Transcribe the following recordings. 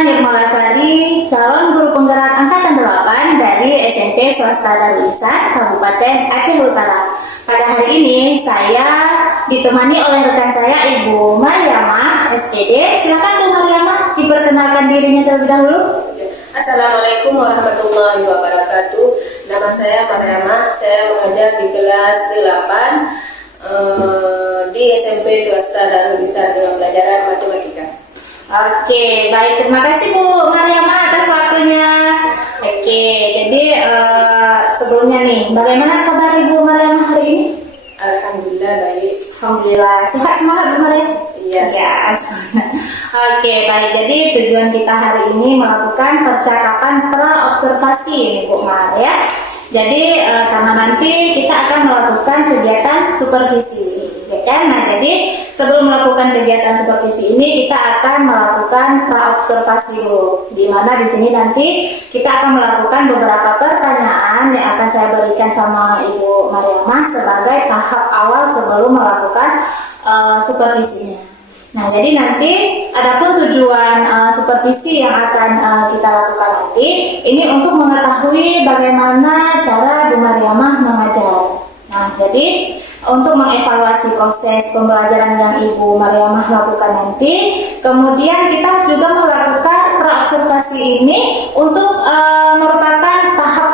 Nirmalasari, calon guru penggerak angkatan 8 dari SMP Swasta Darul Ihsan, Kabupaten Aceh Utara. Pada hari ini saya ditemani oleh rekan saya Ibu Mariamah, SPD. Silakan Bu Mariamah diperkenalkan dirinya terlebih dahulu. Assalamualaikum warahmatullahi wabarakatuh. Nama saya Mariamah, saya mengajar di kelas 8 di SMP Swasta Darul Ihsan dengan pelajaran matematika. Oke, baik, terima kasih Bu Mariamah atas waktunya. Oke, jadi sebelumnya nih, bagaimana kabar Ibu Mariamah hari ini? Alhamdulillah baik. Alhamdulillah, sehat semangat Bu Mariamah? Iya. Yes. Oke, baik, jadi tujuan kita hari ini melakukan percakapan pra-observasi nih Bu Mar ya. Jadi karena nanti kita akan melakukan kegiatan supervisi, ya kan? Nah, jadi sebelum melakukan kegiatan supervisi ini kita akan melakukan pra-observasi Bu. Di mana di sini nanti kita akan melakukan beberapa pertanyaan yang akan saya berikan sama Ibu Mariamah sebagai tahap awal sebelum melakukan supervisinya. Nah, jadi nanti adapun tujuan supervisi yang akan kita lakukan nanti ini untuk mengetahui bagaimana cara Bu Mariamah mengajar. Nah, jadi untuk mengevaluasi proses pembelajaran yang Ibu Mariamah lakukan nanti, kemudian kita juga melakukan pra-observasi ini untuk merupakan tahap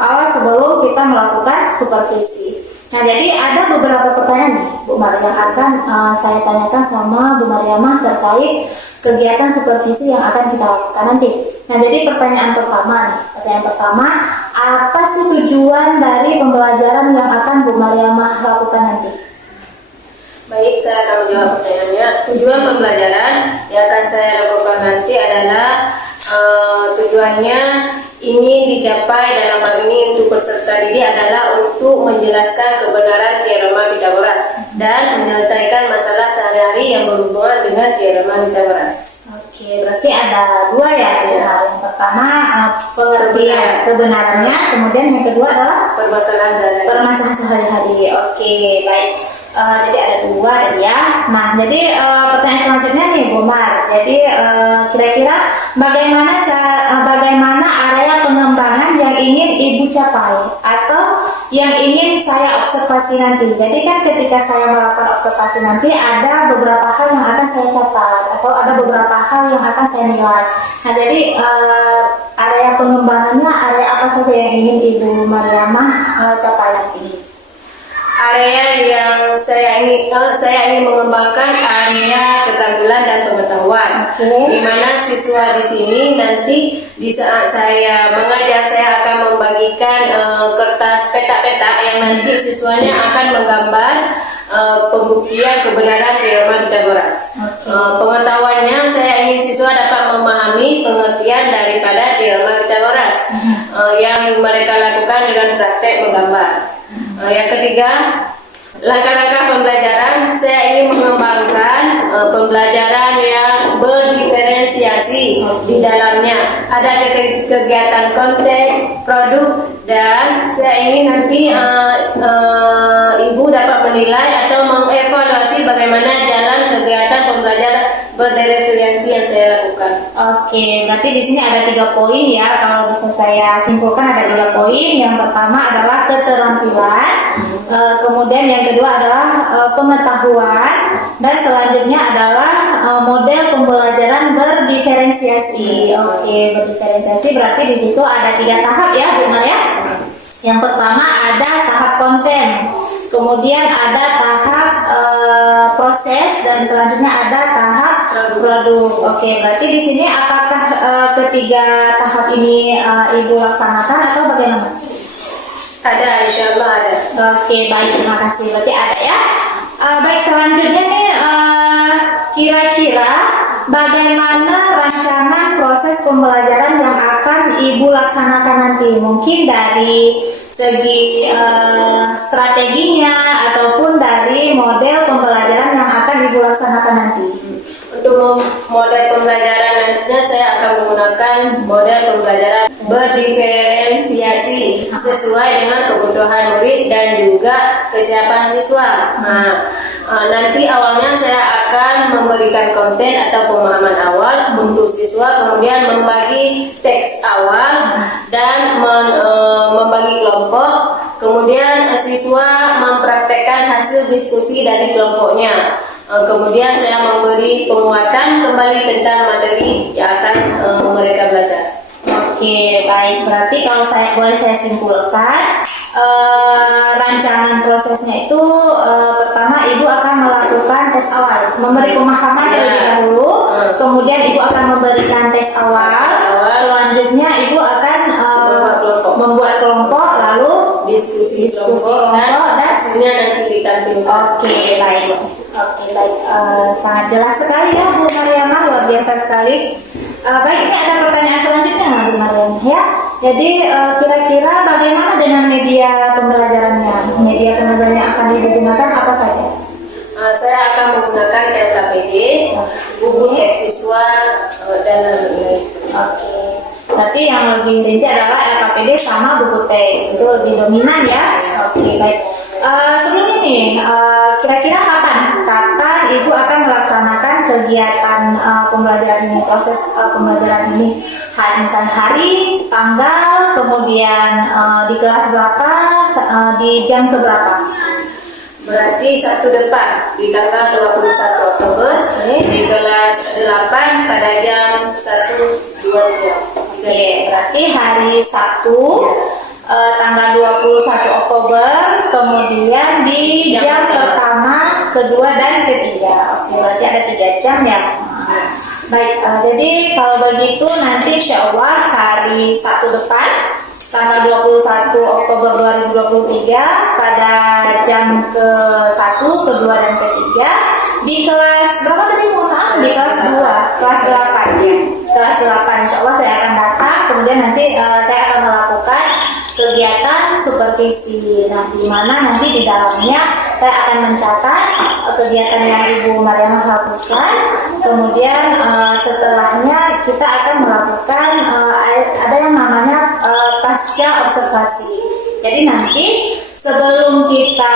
awal sebelum kita melakukan supervisi. Nah, jadi ada beberapa pertanyaan nih Bu Mar yang akan saya tanyakan sama Bu Mariamah terkait kegiatan supervisi yang akan kita lakukan nanti. Nah, jadi pertanyaan pertama, apa sih tujuan dari pembelajaran yang akan Bu Mariamah lakukan nanti? Baik, saya akan menjawab pertanyaannya. Tujuan pembelajaran yang akan saya lakukan nanti adalah tujuannya ingin dicapai dalam hal ini untuk peserta didik adalah untuk menjelaskan kebenaran teorema Pythagoras dan menyelesaikan masalah sehari-hari yang berhubungan dengan teorema Pythagoras. Oke, berarti ada dua ya. Yang pertama pengertian kebenarannya, kemudian yang kedua adalah permasalahan sehari-hari. Oke, baik. Jadi ada dua tadi ya. Nah, jadi pertanyaan selanjutnya nih Bu Mar. Jadi kira-kira bagaimana area pengembangan yang ingin Ibu capai atau yang ingin saya observasi nanti. Jadi kan ketika saya melakukan observasi nanti ada beberapa hal yang akan saya catat atau ada beberapa hal yang akan saya nilai. Nah, jadi area pengembangannya area apa saja yang ingin Ibu Mariamah capai nanti? Area yang saya ingin mengembangkan area keterampilan dan pengetahuan. Di mana siswa di sini nanti di saat saya mengajar saya akan membagikan kertas peta-peta yang nanti siswanya akan menggambar pembuktian kebenaran teorema Pythagoras. Pengetahuannya saya ingin siswa dapat memahami pengertian daripada teorema Pythagoras yang mereka lakukan dengan praktek menggambar. Yang ketiga, langkah-langkah pembelajaran saya ingin mengembangkan pembelajaran yang berdiferensiasi di dalamnya. Ada kegiatan konteks, produk, dan saya ingin nanti Ibu dapat menilai atau mengevaluasi bagaimana jalan kegiatan pembelajaran berdiferensiasi yang saya lakukan. Oke, berarti di sini ada 3 poin ya. Kalau bisa saya simpulkan ada 3 poin. Yang pertama adalah keterampilan, kemudian yang kedua adalah pengetahuan, dan selanjutnya adalah model pembelajaran berdiferensiasi. Oke, berdiferensiasi berarti di situ ada 3 tahap ya, Bu Mar ya. Yang pertama ada tahap konten, kemudian ada tahap proses, dan selanjutnya ada tahap produk. Oke, berarti di sini apakah ketiga tahap ini Ibu laksanakan atau bagaimana? Ada, insya Allah ada. Oke, baik, terima kasih. Berarti ada ya. Baik, selanjutnya nih kira-kira bagaimana rancangan proses pembelajaran yang akan Ibu laksanakan nanti? Mungkin dari segi strateginya ataupun dari model pembelajaran yang akan Ibu laksanakan nanti. Untuk model pembelajaran nantinya saya akan menggunakan model pembelajaran berdiferensiasi sesuai dengan kebutuhan murid dan juga kesiapan siswa. Nanti awalnya saya akan memberikan konten atau pemahaman awal untuk untuk siswa, kemudian membagi teks awal dan membagi kelompok, kemudian siswa mempraktekkan hasil diskusi dari kelompoknya. Kemudian saya memberi penguatan kembali tentang materi yang akan mereka belajar. Oke, baik. Berarti kalau boleh saya simpulkan, rancangan prosesnya itu pertama Ibu akan melakukan tes awal, memberi pemahaman terlebih dahulu, kemudian Ibu akan memberikan tes awal, selanjutnya Ibu akan membuat kelompok, lalu diskusi kelompok dan hasilnya nanti ditampilkan. Oke, baik. Oke, baik. Sangat jelas sekali ya Bu Mariamah, luar biasa sekali. Baik, ini ada pertanyaan selanjutnya Bu Mariamah ya. Jadi kira-kira bagaimana dengan media pembelajarannya? Media pembelajaran yang akan digunakan apa saja? Saya akan menggunakan LKPD, buku teks siswa, dan lain-lain. Oke. Berarti yang lebih rinci adalah LKPD sama buku teks, itu lebih dominan ya. Oke, baik. Sebelumnya nih, kira-kira kapan Ibu akan melaksanakan kegiatan pembelajaran ini, proses pembelajaran ini? Misalnya hari, tanggal, kemudian di kelas berapa, di jam keberapa? Berarti Sabtu depan di tanggal 21 Oktober di kelas 8 pada jam 1.23. Oke, berarti hari Sabtu tanggal 21 Oktober, kemudian di jam pertama, kedua, dan ketiga. Oke, berarti ada 3 jam ya. Baik, jadi kalau begitu nanti insya Allah hari Sabtu depan tanggal 21 Oktober 2023 pada jam ke-1, kedua, dan ketiga di kelas berapa tadi Bu? Di kelas 2, kelas 8 ya. Kelas 8 insya Allah saya akan datang, kemudian nanti saya akan melakukan kegiatan supervisi. Nah, di mana nanti di dalamnya saya akan mencatat kegiatan yang Ibu Mariamah lakukan. Kemudian setelahnya kita akan melakukan ada yang namanya pasca observasi. Jadi nanti sebelum kita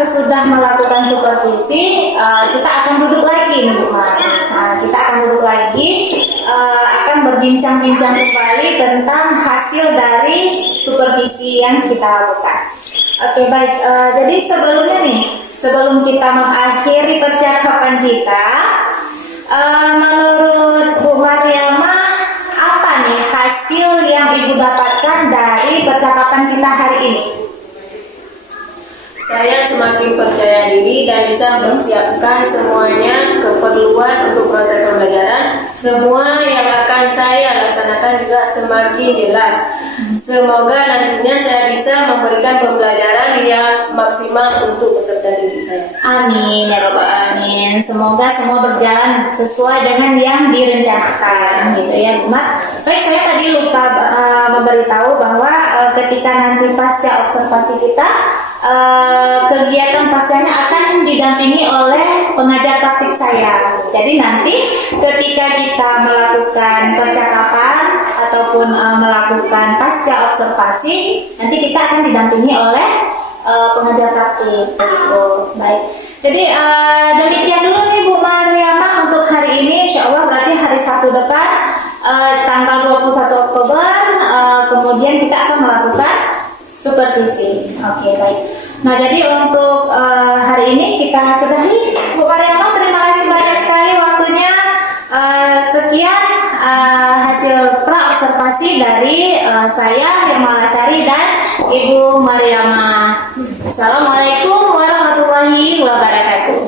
sesudah melakukan supervisi, kita akan duduk lagi nih Bu Mariamah. Nah, kita akan duduk lagi, akan berbincang-bincang kembali tentang hasil dari supervisi yang kita lakukan. Oke, baik. Jadi sebelumnya nih, sebelum kita mengakhiri percakapan kita, menurut Bu Mariamah, apa nih hasil yang Ibu dapatkan dari percakapan kita hari ini? Saya semakin percaya diri dan bisa mempersiapkan semuanya keperluan untuk proses pembelajaran. Semua yang akan saya laksanakan juga semakin jelas. Semoga nantinya saya bisa memberikan pembelajaran yang maksimal untuk peserta didik saya. Amin ya Rabbal Alamin. Semoga semua berjalan sesuai dengan yang direncanakan, gitu ya Bu Mar. Baik, saya tadi lupa memberitahu bahwa ketika nanti pasca observasi kita, kegiatan pascanya akan didampingi oleh pengajar praktik saya. Jadi nanti ketika kita melakukan percakapan ataupun melakukan pasca observasi, nanti kita akan didampingi oleh pengajar praktik. Gitu. Baik. Jadi demikian dulu nih Bu Mariamah untuk hari ini. Insya Allah berarti hari Sabtu depan tanggal 21 Oktober kemudian kita akan melakukan supervisi. Oke, baik. Nah, jadi untuk hari ini kita sudahi. Bu Mariamah, terima kasih banyak sekali waktunya. Sekian hasil pra-observasi dari saya, Firman Lasari, dan Ibu Mariamah. Assalamualaikum warahmatullahi wabarakatuh.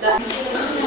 Sudah semuanya?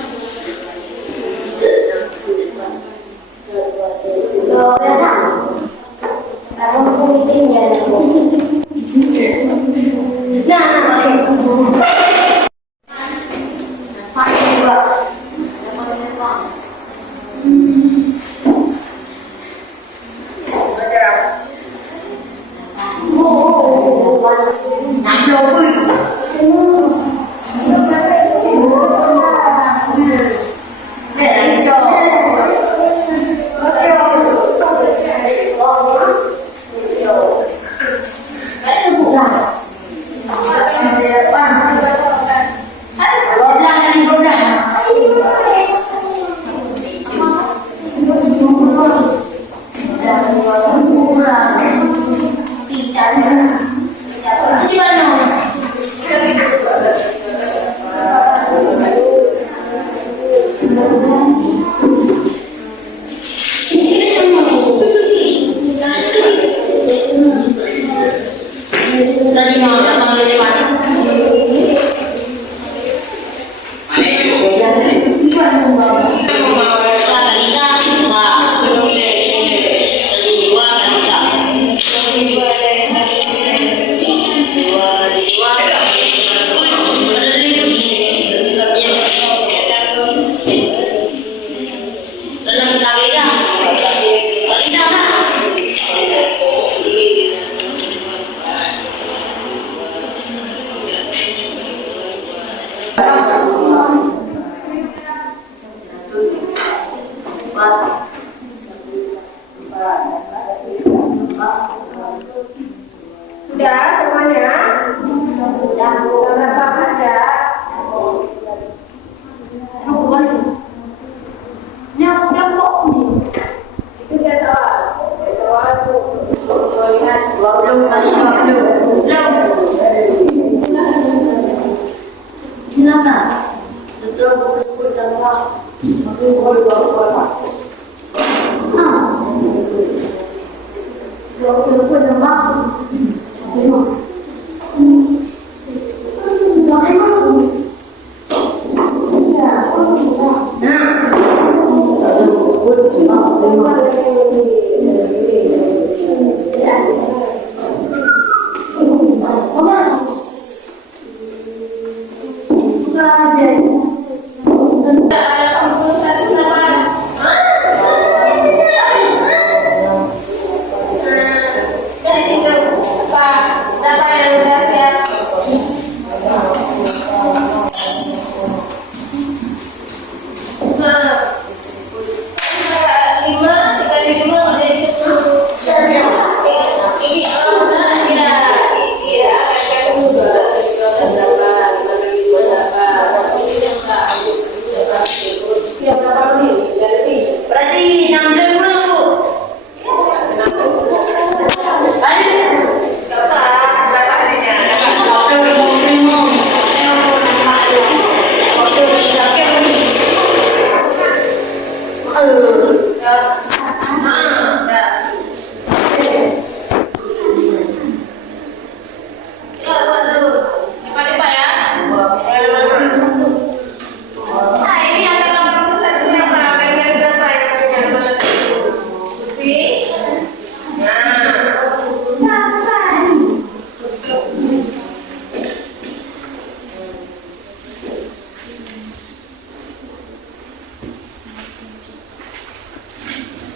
Sudah aja. Itu dia tahu tuh. Lihat.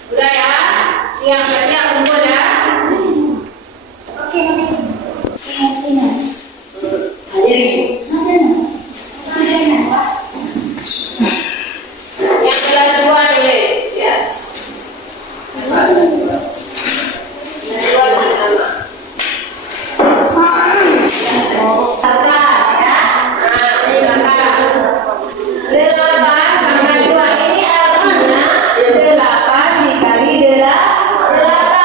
Udah ya, siang berarti aku kumpul ya. Yang kelas 2 tulis ya. Yang 2 tulis nama. Silakan ya. Nah, silakan. 8 tambah 2 ini artinya 8 dikali 8.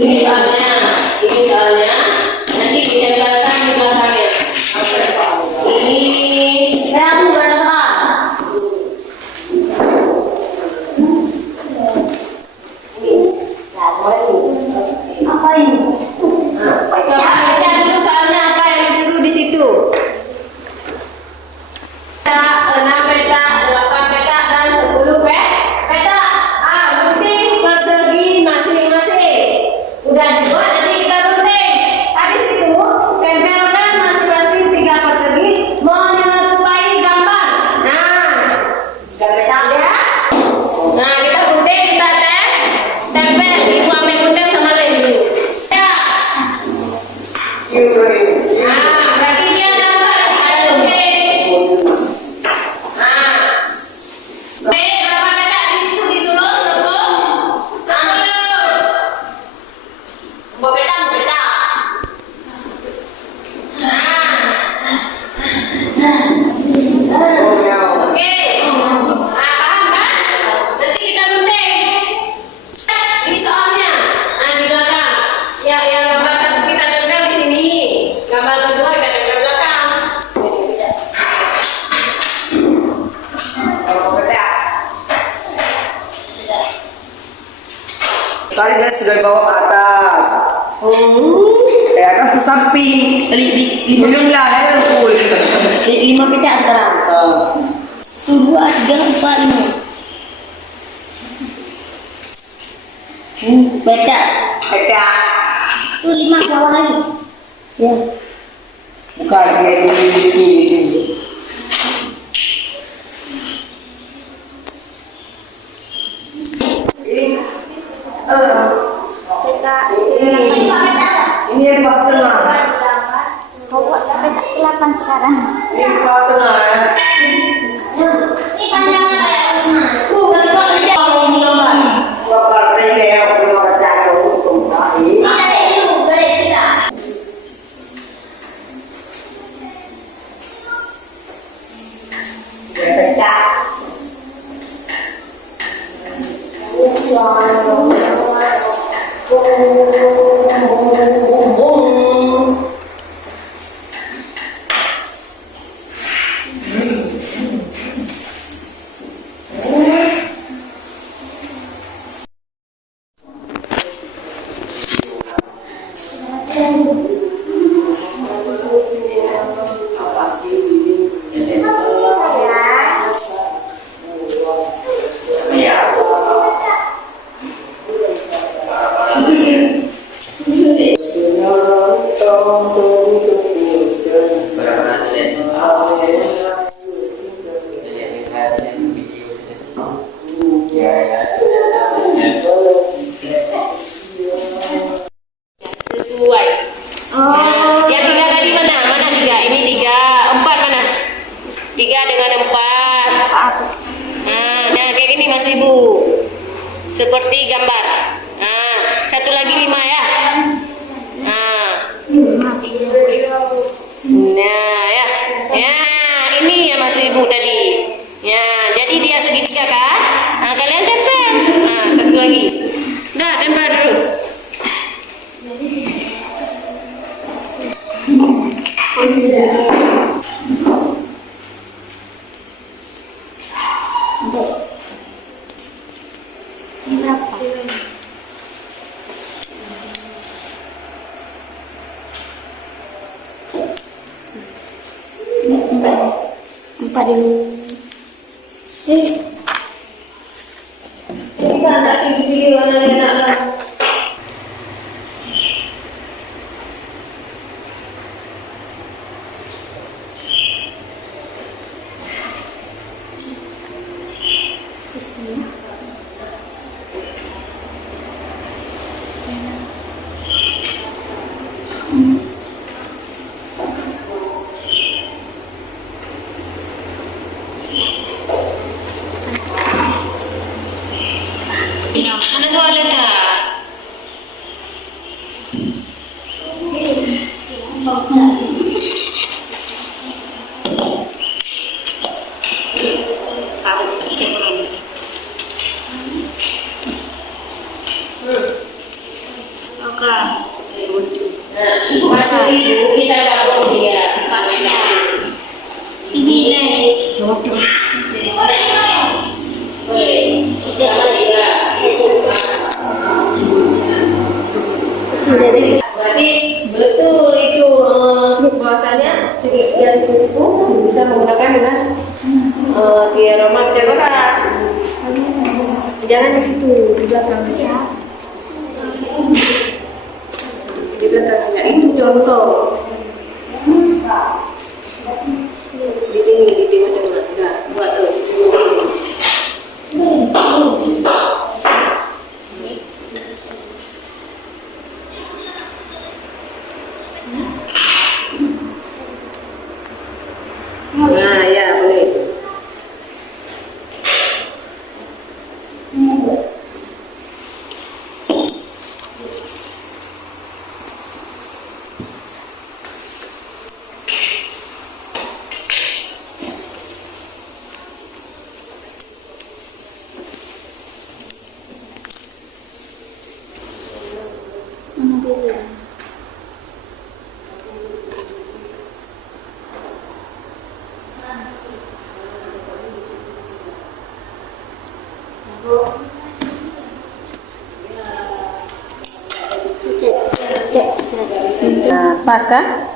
Ini soalnya nanti ditempelkan di belakangnya. Ini Aku berapa? Apa ini? coba baca dulu soalnya apa yang disuruh di situ. Peta, 6 peta, 8 peta, dan 10 peta. Gunting persegi masing-masing. Udah dibuat, nanti kita gunting. Habis itu, tempelkan masing-masing 3 persegi menyerupai gambar. Ya. Nah, kita gunting, kita tempel. Ibu ambil gunting sama lem dulu. Ya. Bagi dia gambar, nanti kita gunting. Berapa peta di situ disuruh? 10. Berbeda. Oke. Paham kan? Nanti kita gunting. Ini soalnya. Di belakang. Yang gambar 1 kita tempel di sini. Gambar kedua kita tempel belakang. Tadi dia sudah dibawa ke atas. Ya atas ke samping. Belum lah, ya full. 5 peta sekarang. 2, 3, 4, 5. Peta. Peta. Tuh 5 ke bawah lagi. Ya. Bukan dia ini. Peta. Ini yang pas tengah. Kau buat peta 8 sekarang. Ini yang pas tengah ya. Ini panjangnya kayak 5. Bukan kau kerja ini gambar. Bapak ini yang belum ada untuk tadi. Ini ada juga deh kita. Peta. Sesuai. Yang 3 tadi mana? Mana 3? Ini 3. 4 mana? 3 dengan 4. Nah, kayak gini Mas Ibu. Seperti gambar. Satu lagi 5 ya. Nah, ya. Ya, ini ya Mas Ibu tadi. Ya, jadi dia segitiga kan? Kalian tempel. Satu lagi. Dah, tempel terus. Empat dulu. Kita nanti video anak-anak. Anak boleh tak? Bukan. Nah, masuk ibu kita gabung dia. Sini deh. Boleh. Jangan juga. Berarti betul itu bahwasannya ya siku-siku bisa menggunakan dengan diaroma keras. Jangan di situ, di belakangnya. Di belakangnya itu contoh. Di sini di tengah-tengah. Nah, buat terus. Nah, ya boleh. Nah, pas kan?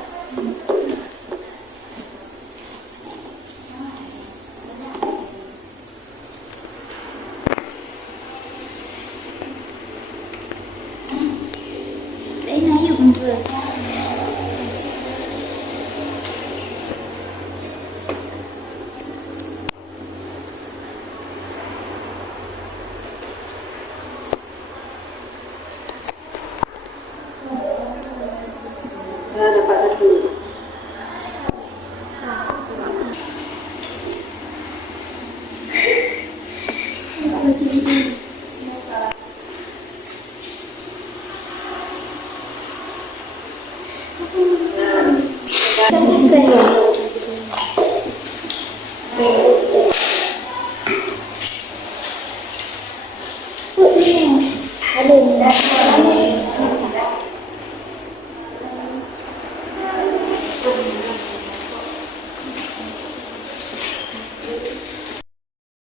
Nah, dapat satu.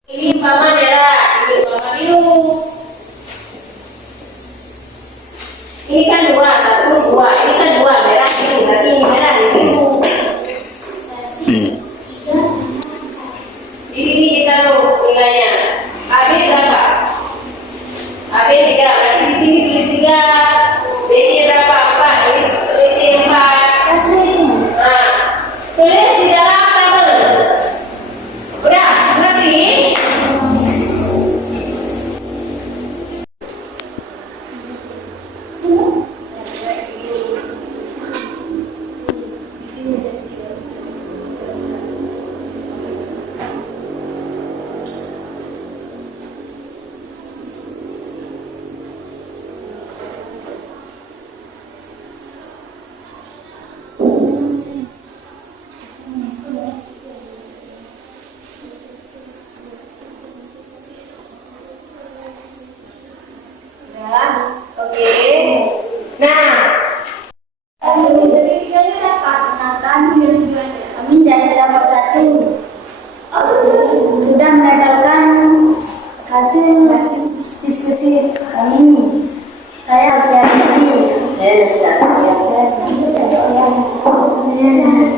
Ini mama merah, ini mama biru. Ini kan dua, satu, dua. Ini kan dua, merah, biru. Berarti ini merah, ini biru. Di sini kita tahu nilainya. AB berapa? AB 3, berarti di sini tulis 3. BC berapa? 4. Ini BC 4. Nah, tulis di dalam tabel. Udah, ngerti? Oke. Nah, kami dari kelompok 1 sudah mendapatkan hasil diskusi kami. Saya Alfiani. saya sudah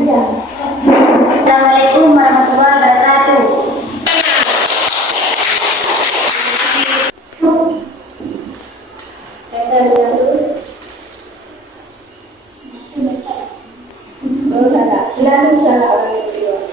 siap. Assalamualaikum warahmatullahi wabarakatuh. Silakan salah orang yang kedua.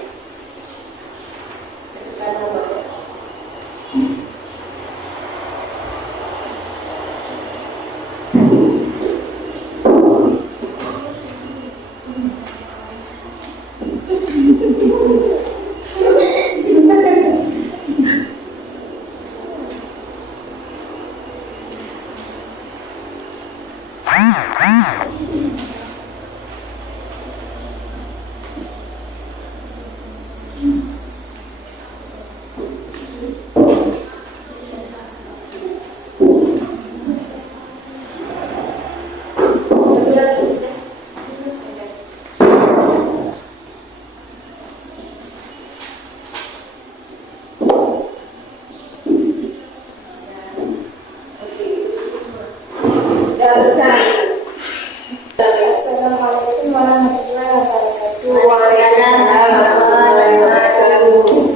Assalamualaikum warahmatullahi wabarakatuh. Waalaikumsalam warahmatullahi wabarakatuh.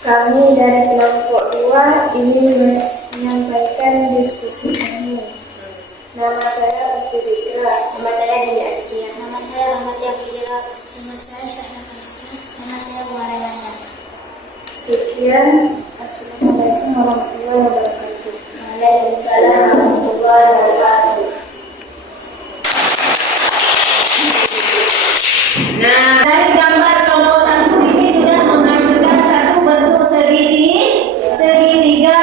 Kami dari kelompok 2 ingin menyampaikan diskusi kami. Nama saya Ufi Zikra. Nama saya Dinda Askia. Nama saya Rahmat Yafira. Nama saya Syahra Kasih. Nama saya Buharayana. Sekian. Assalamualaikum warahmatullahi wabarakatuh. Waalaikumsalam warahmatullahi wabarakatuh. Nah, dari gambar kelompok 1 ini sudah menghasilkan satu bentuk segitiga.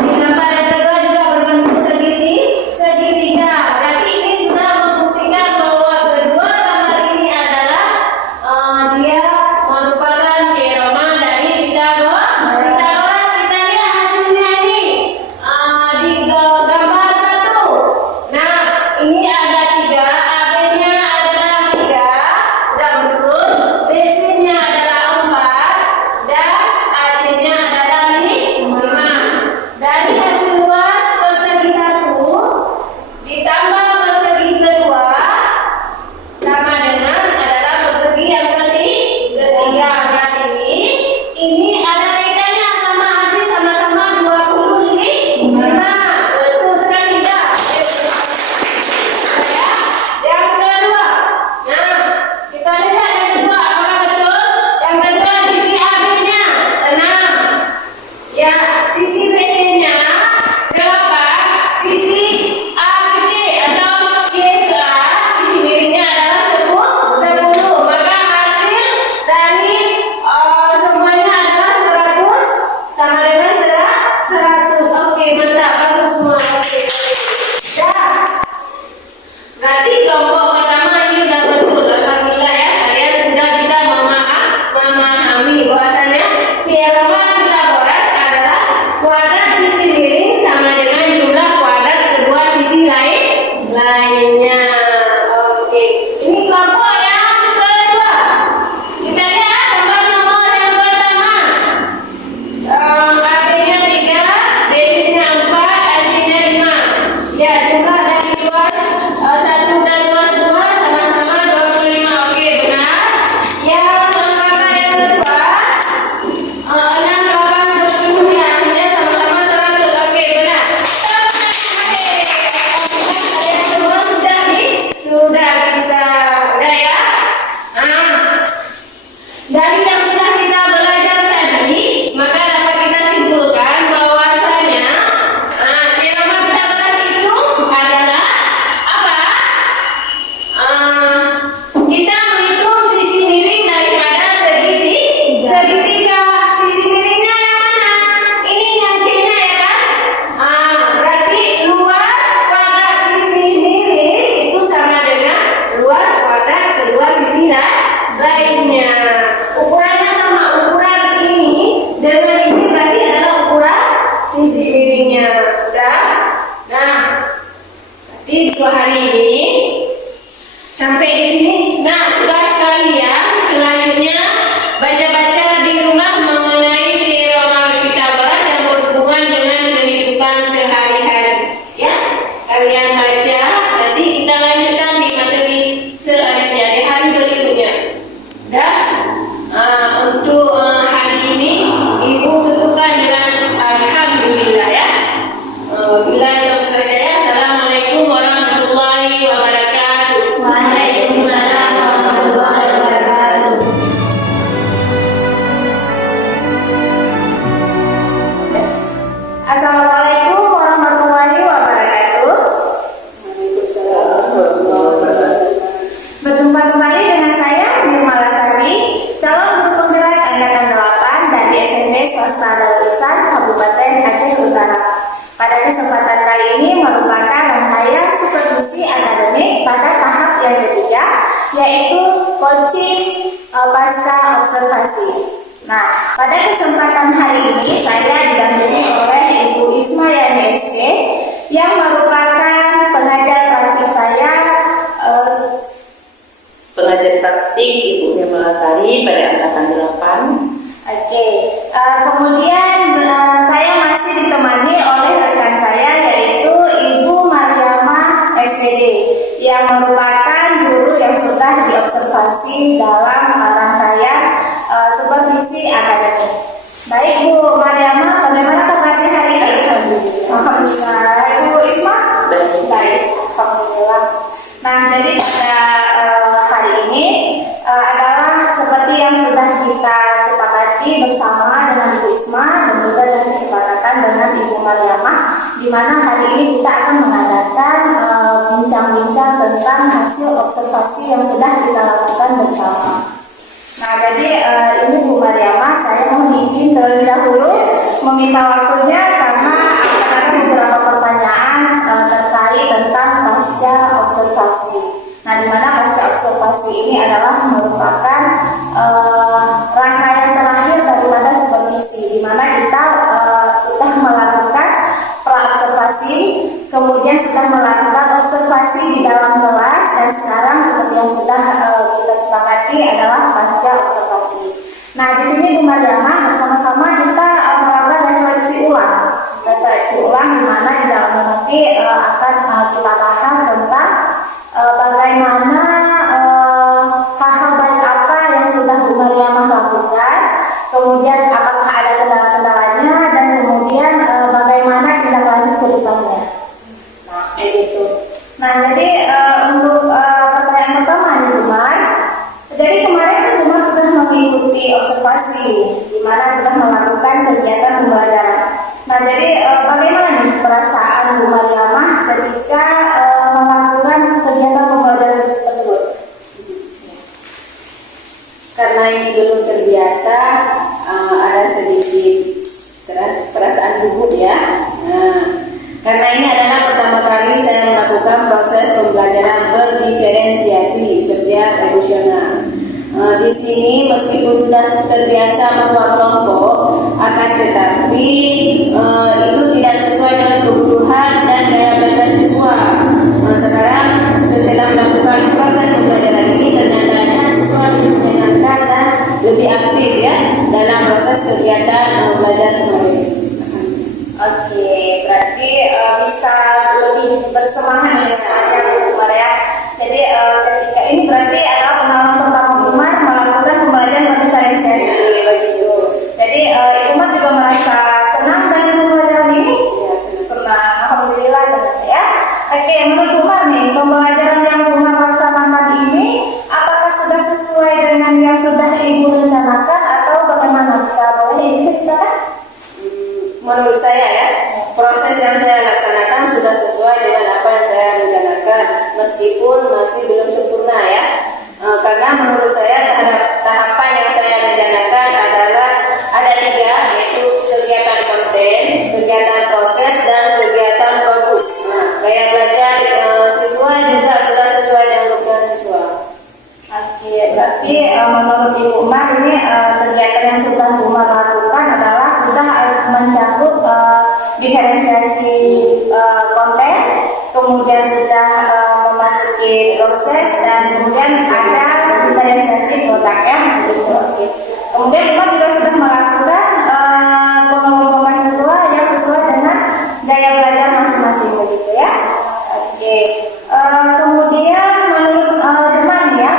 Di gambar yang kedua juga berbentuk segitiga. Berarti ini sudah membuktikan bahwa kedua gambar ini adalah dia merupakan teorema dari Pythagoras. Kita lihat hasilnya ini di gambar 1. Nah, ini ada 3, AB-nya adalah 3. Sudah betul, BC-nya adalah 4 dan AC-nya adalah 5. Dari hasil luas persegi 1 ditambah persegi kedua sama dengan adalah persegi yang ketiga. Berarti ini ada kaitannya sama hasil sama-sama 25. Betul sekali tidak? Yang kedua, nah kita lihat yang kedua apakah betul? Yang kedua sisi AB-nya 6, ya sisi BC-nya 8, sisi A ke C atau C ke A, sisi miringnya adalah 10. Maka hasil dari semuanya adalah 100 sama dengan 100. Oke, mantap, bagus semua. Oke. Dah. Berarti kelompok pertama ini sudah betul. Alhamdulillah ya, kalian sudah bisa memahami bahwasanya teorema Pythagoras adalah kuadrat sisi miring sama dengan jumlah kuadrat kedua sisi lainnya. Oke, ini kelompok yang kedua. Kita lihat gambar nomor yang pertama. AB-nya 3, BC-nya 4, AC-nya 5. Ya, jumlah dari luas 1 dan luas 2 sama-sama 25. Oke, benar. Yang gambar yang kedua 6, 8, 10, ya, hasilnya sama-sama 100. Oke, benar. Kalian semua sudah bisa. Udah ya? Dari yang sudah kita belajar tadi, maka dapat kita simpulkan bahwasanya teorema Pythagoras itu adalah apa? Kita menghitung sisi miring daripada segitiga. Sisi miringnya yang mana? Ini yang C-nya ya kan? Berarti luas kuadrat sisi miring itu sama dengan luas kuadrat kedua sisi lainnya. Ukurannya sama, ukuran ini dengan ini berarti adalah ukuran sisi miringnya. Udah? Nah, berarti 2 hari ini sampai di sini. Nah, tugas kalian selanjutnya baca-baca di rumah mengenai teorema Pythagoras yang berhubungan dengan kehidupan sehari-hari. Ya, kalian baca. Nanti kita lanjutkan di materi selanjutnya di hari berikutnya. Dah. Untuk hari ini Ibu tutupkan dengan alhamdulillah ya. Wabillahi taufiq wal hidayah. Assalamualaikum warahmatullahi wabarakatuh. Waalaikumsalam warahmatullahi wabarakatuh. Assalamualaikum warahmatullahi wabarakatuh. Berjumpa kembali dengan saya Nirmala Sari, calon guru penggerak angkatan 8 dari SMP Swasta Darul Ihsan Kabupaten Aceh Utara. Pada kesempatan kali ini merupakan rangkaian supervisi akademik pada tahap yang ketiga, yaitu coaching pasca observasi. Nah, pada kesempatan hari ini saya didampingi oleh Ibu Ismayani SK yang merupakan pengajar praktik saya, pengajar praktik Ibu Nirmala Sari pada angkatan 8. Oke. Kemudian saya masih ditemani oleh rekan saya yaitu Ibu Mariamah Ya, Ibu Isma? Baik, alhamdulillah. Nah, jadi pada hari ini adalah seperti yang sudah kita sepakati bersama dengan Ibu Isma dan juga dengan kesepakatan dengan Ibu Mariamah, di mana hari ini kita akan mengadakan bincang-bincang tentang hasil observasi yang sudah kita lakukan bersama. Nah, jadi ini Bu Mariamah, saya mohon izin terlebih dahulu meminta waktunya karena akan ada beberapa pertanyaan terkait tentang pasca observasi. Nah, di mana pasca observasi ini adalah merupakan rangkaian terakhir daripada supervisi, di mana kita sudah melakukan pra-observasi, kemudian sudah melakukan observasi di dalam kelas, dan sekarang seperti yang sudah kita sepakati adalah pasca observasi. Nah, di sini Bu Mariamah bersama-sama kita melakukan refleksi ulang. Refleksi ulang di mana di dalamnya nanti akan kita bahas tentang bagaimana hal-hal baik apa yang sudah Bu Mariamah lakukan, kemudian apakah ada kendala-kendalanya, dan kemudian bagaimana kita lanjut ke depannya. Nah, begitu. Nah, jadi untuk pertanyaan pertama nih Bu Mar. Jadi kemarin kan Bu Mar sudah mengikuti observasi, di mana sudah melakukan kegiatan pembelajaran. Nah, jadi bagaimana nih perasaan Bu Mariamah ketika melakukan kegiatan pembelajaran tersebut? Karena ini belum terbiasa, ada sedikit perasaan gugup ya. Nah, karena ini adalah pertama kali saya melakukan proses pembelajaran berdiferensiasi sosial emosional. Di sini meskipun sudah terbiasa membuat kelompok, akan tetapi itu tidak sesuai dengan kebutuhan dan gaya belajar siswa. Sekarang setelah melakukan proses pembelajaran ini, ternyata siswa lebih menyenangkan dan lebih aktif ya dalam proses kegiatan belajar kemarin. Oke, berarti bisa lebih bersemangat ya Bu Mar ya. Jadi ketika ini berarti adalah pengalaman pertama Bu Mar melakukan pembelajaran berdiferensiasi begitu. Jadi Ibu Mar juga merasa senang dengan pembelajaran ini? Ya, senang. Alhamdulillah ya. Oke, menurut Bu Mar nih, pembelajaran yang Bu Mar laksanakan ini apakah sudah sesuai dengan yang sudah Ibu rencanakan atau bagaimana? Bisa boleh Ibu ceritakan? Menurut saya ya, proses yang saya laksanakan sudah sesuai dengan apa yang saya rencanakan, meskipun masih belum sempurna ya. Karena menurut saya tahapan yang saya rencanakan adalah ada 3, yaitu kegiatan konten, kegiatan proses, dan kegiatan produk. Nah, gaya belajar siswa juga sudah sesuai dengan kebutuhan siswa. Oke, berarti menurut Ibu Mar ini kegiatan yang sudah Bu Mar lakukan adalah sudah mencakup diferensiasi konten, kemudian sudah memasuki proses, dan kemudian ada diferensiasi produk ya. Begitu. Oke. Kemudian Bu Mar juga sudah melakukan pengelompokan siswa yang sesuai dengan gaya belajar masing-masing begitu ya. Oke. Kemudian menurut Bu Mar ya,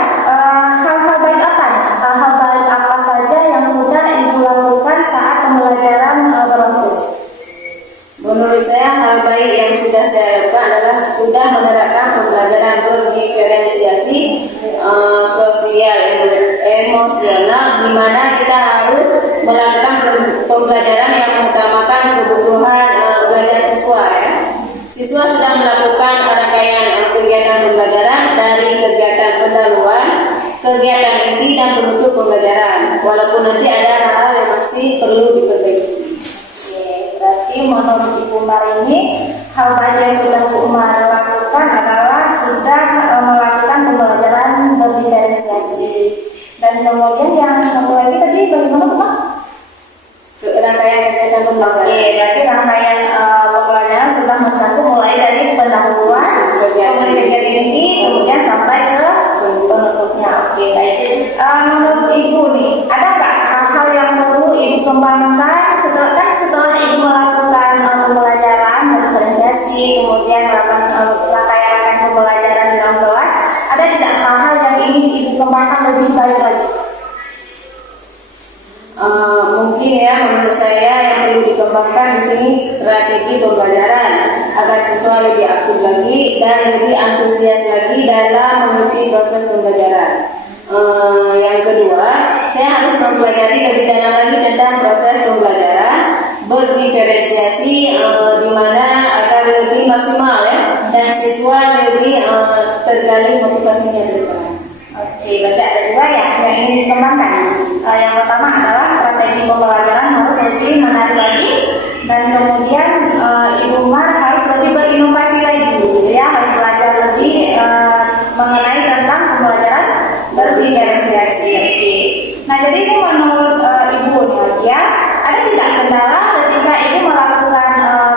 hal-hal baik apa? Hal-hal baik apa saja yang sudah Ibu lakukan saat pembelajaran berlangsung? Menurut saya hal baik yang sudah saya lakukan adalah sudah menerapkan pembelajaran berdiferensiasi sosial emosional, di mana kita harus melakukan pembelajaran yang mengutamakan kebutuhan belajar siswa ya. Siswa sudah melakukan rangkaian kegiatan pembelajaran dari kegiatan pendahuluan, kegiatan inti, dan penutup pembelajaran. Walaupun nanti ada hal-hal yang masih perlu diperbaiki. Berarti menurut Ibu Mar ini hal baik yang sudah Bu Mar lakukan adalah sudah melakukan pembelajaran berdiferensiasi. Dan kemudian yang satu lagi tadi bagaimana Bu Mar? Rangkaian kegiatan pembelajaran. Oke, berarti rangkaian pembelajaran sudah mencakup mulai dari pendahuluan, kemudian kegiatan inti, kemudian sampai ke penutupnya. Oke, baik. Menurut Ibu nih, ada nggak hal-hal yang perlu Ibu kembangkan setelah Ibu melakukan pembelajaran diferensiasi, kemudian melakukan rangkaian pembelajaran di dalam kelas, ada tidak hal-hal yang ingin Ibu kembangkan lebih baik lagi? Mungkin ya menurut saya yang perlu dikembangkan di sini strategi pembelajaran agar siswa lebih aktif lagi dan lebih antusias lagi dalam mengikuti proses pembelajaran. Yang kedua, saya harus mempelajari lebih dalam lagi tentang proses pembelajaran berdiferensiasi di mana agar lebih maksimal ya dan siswa lebih tergali motivasinya ke depan. Oke, berarti ada dua ya yang ingin dikembangkan. Yang pertama adalah strategi pembelajaran harus lebih menarik lagi, dan kemudian Ibu Mar harus lebih berinovasi lagi, gitu ya, harus belajar lebih mengenai tentang pembelajaran berdiferensiasi. Oke. Nah, jadi ini menurut Ibu ya, ada tidak kendala ketika Ibu melakukan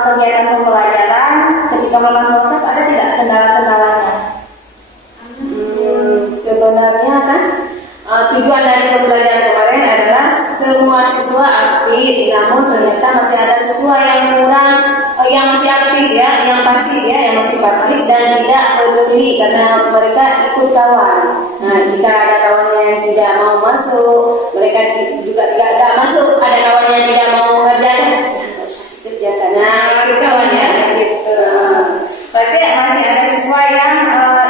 kegiatan pembelajaran, ketika melakukan proses, ada tidak kendala-kendalanya? Sebenarnya kan tujuan dari pembelajaran kemarin adalah semua siswa aktif, namun ternyata masih ada siswa yang kurang, yang masih aktif ya, yang pasif ya, yang masih pasif dan tidak peduli karena mereka ikut kawan. Nah, jika ada kawannya yang tidak mau masuk, mereka juga tidak masuk. Ada kawannya yang tidak mau mengerjakan, kerjakan. Nah, itu kawannya gitu. Berarti masih ada siswa yang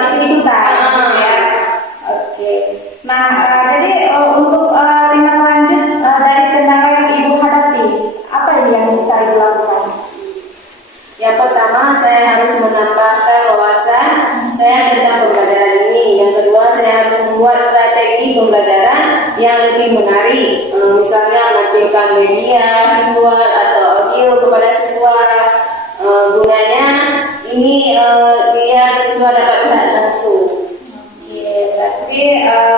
ikut-ikutan, gitu ya. Oke. Nah, jadi untuk tindak lanjut dari kendala yang Ibu hadapi, apa yang bisa Ibu lakukan? Yang pertama, saya harus menambahkan wawasan saya tentang pembelajaran ini. Yang kedua, saya harus membuat strategi pembelajaran yang lebih menarik. Misalnya menampilkan media, visual atau audio kepada siswa. Gunanya ini biar siswa dapat melihat langsung. Oke, berarti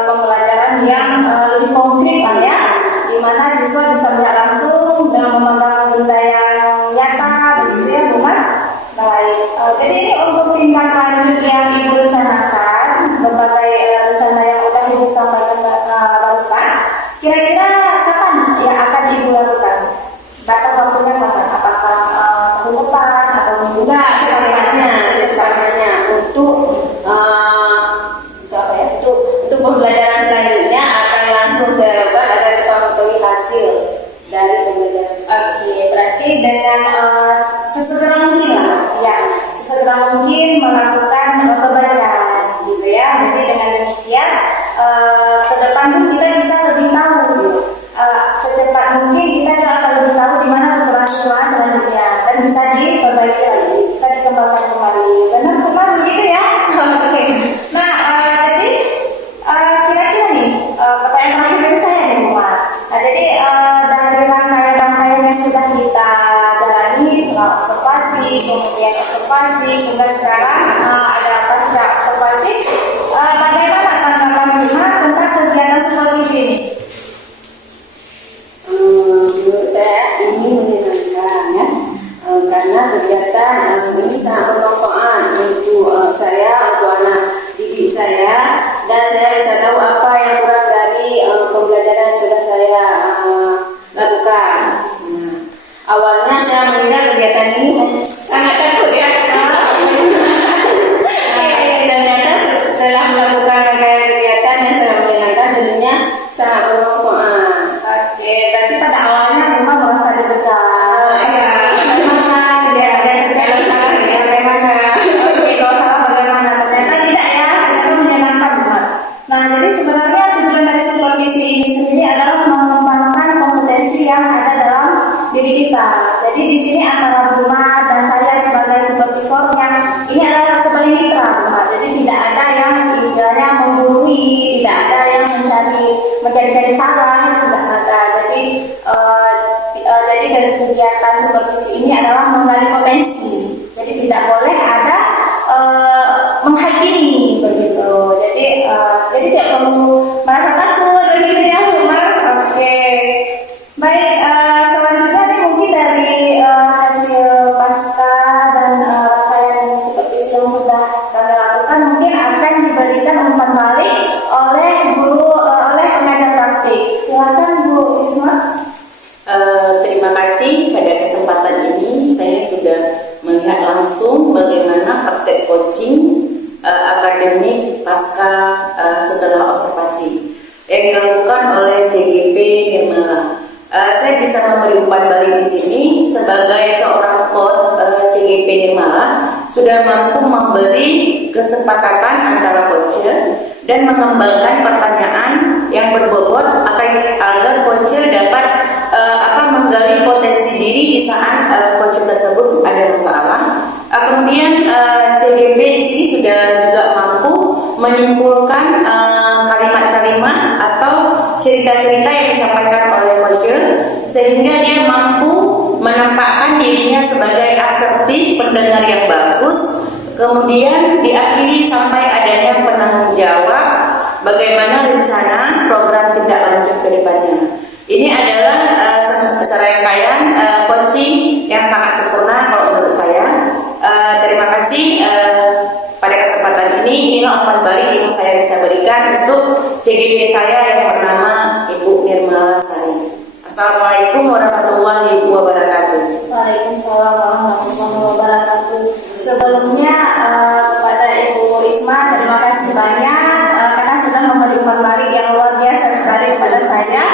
pembelajaran yang lebih konkret lah ya, di mana siswa bisa melihat langsung dengan memegang benda yang nyata, begitu ya, Bu Mar? Baik. Jadi ini untuk tindak lanjut yang Ibu rencanakan, berbagai rencana yang sudah Ibu sampaikan barusan. Kira-kira kapan yang akan Ibu lakukan? Batas waktunya kapan? Apakah tahun depan atau minggu Enggak, depan? secepatnya untuk apa ya? Untuk pembelajaran selanjutnya akan langsung saya lakukan agar cepat mengetahui hasil dari pembelajaran. Oke, berarti dengan sesegera mungkin lah, ya, sesegera mungkin melakukan perbaikan, gitu ya. Jadi dengan demikian ke depan pun kita bisa lebih tahu, secepat mungkin kita juga akan lebih tahu di mana kekurangan selanjutnya dan bisa diperbaiki lagi, bisa dikembangkan kembali. Benar, benar begitu ya. Oke. Nah, jadi kira-kira nih pertanyaan terakhir dari saya nih, Bu Mar. Nah, jadi dari rangkaian yang sudah kita jalani, observasi, kemudian observasi, hingga sekarang ada pasca observasi. Bagaimana tanggapan Bu Mar tentang kegiatan seperti ini? Menurut saya ini menyenangkan ya, karena kegiatan ini sangat bermanfaat untuk saya, untuk anak didik saya, dan saya bisa tahu apa yang kurang dari pembelajaran yang sudah saya lakukan. Awalnya saya mengira kegiatan ini sangat takut ya. Ternyata setelah melakukan kegiatan yang sangat menyenangkan, tentunya sangat bermanfaat. Oke, berarti pada awalnya Bu Mar merasa dibekal. Bagaimana kegiatan terjadi salah ya? Bagaimana? Oke, kalau salah bagaimana? Ternyata tidak ya, ternyata menyenangkan Bu Mar. Nah, jadi sebenarnya tujuan dari supervisi ini sendiri adalah mengembangkan kompetensi yang ada dalam diri kita. Jadi di sini antara Bu Mar dan saya sebagai supervisor yang ini adalah sebagai mitra Bu Mar. Jadi tidak ada yang istilahnya menggurui, tidak ada yang mencari salah, tidak ada. Jadi dari kegiatan supervisi ini adalah menggali potensi. Jadi tidak boleh ada menghakimi begitu. Jadi tidak perlu merasa takut begitu ya, Bu Mar. Oke. Baik, selanjutnya nih mungkin dari hasil pasca dan rangkaian supervisi yang sudah kami lakukan mungkin akan diberikan umpan balik oleh oleh pengajar praktik. Silakan Bu Isma. Terima kasih pada kesempatan ini saya sudah melihat langsung bagaimana praktek coaching akademik pasca setelah observasi yang dilakukan oleh JGP Nirmala. saya bisa memberi umpan balik di sini sebagai seorang coach CGP Nirmala sudah mampu memberi kesepakatan antara coach dan mengembangkan pertanyaan yang berbobot agar coach dapat menggali potensi diri di saat coach tersebut ada masalah. Kemudian CGP di sini sudah juga mampu menyimpulkan kalimat-kalimat atau cerita-cerita yang disampaikan oleh coach sehingga dia mampu menempatkan dirinya sebagai asertif pendengar yang bagus, kemudian diakhiri sampai adanya penanggung jawab bagaimana rencana program tindak lanjut ke depannya. Ini adalah serangkaian coaching yang sangat sempurna kalau menurut saya. Terima kasih pada kesempatan ini. Inilah umpan balik yang saya bisa berikan untuk CGP saya yang bernama Ibu Nirmala Sari. Assalamualaikum warahmatullahi wabarakatuh. Waalaikumsalam warahmatullahi wabarakatuh. Sebelumnya kepada Ibu Isma terima kasih banyak karena sudah memberi umpan balik yang luar biasa sekali kepada saya.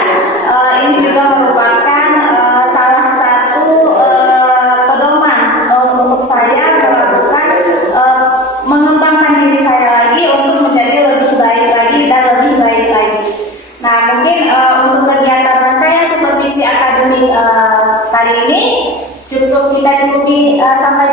Ini juga merupakan salah satu pedoman untuk saya melakukan mengembangkan diri saya lagi untuk menjadi lebih baik lagi dan lebih baik lagi. Nah, mungkin untuk kegiatan rangkaian supervisi akademik kali ini kita cukupi sampai